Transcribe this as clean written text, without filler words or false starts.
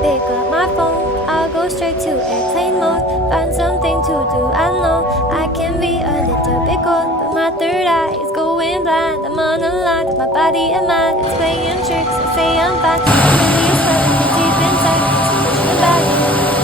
pick up my phone, I'll go straight to airplane mode. Find something to do, I know I can be a little bit cold, but my third eye is going blind. I'm on a line, my body and mind is playing tricks. I say I'm fine, but really it's feeling me deep inside. So push me back.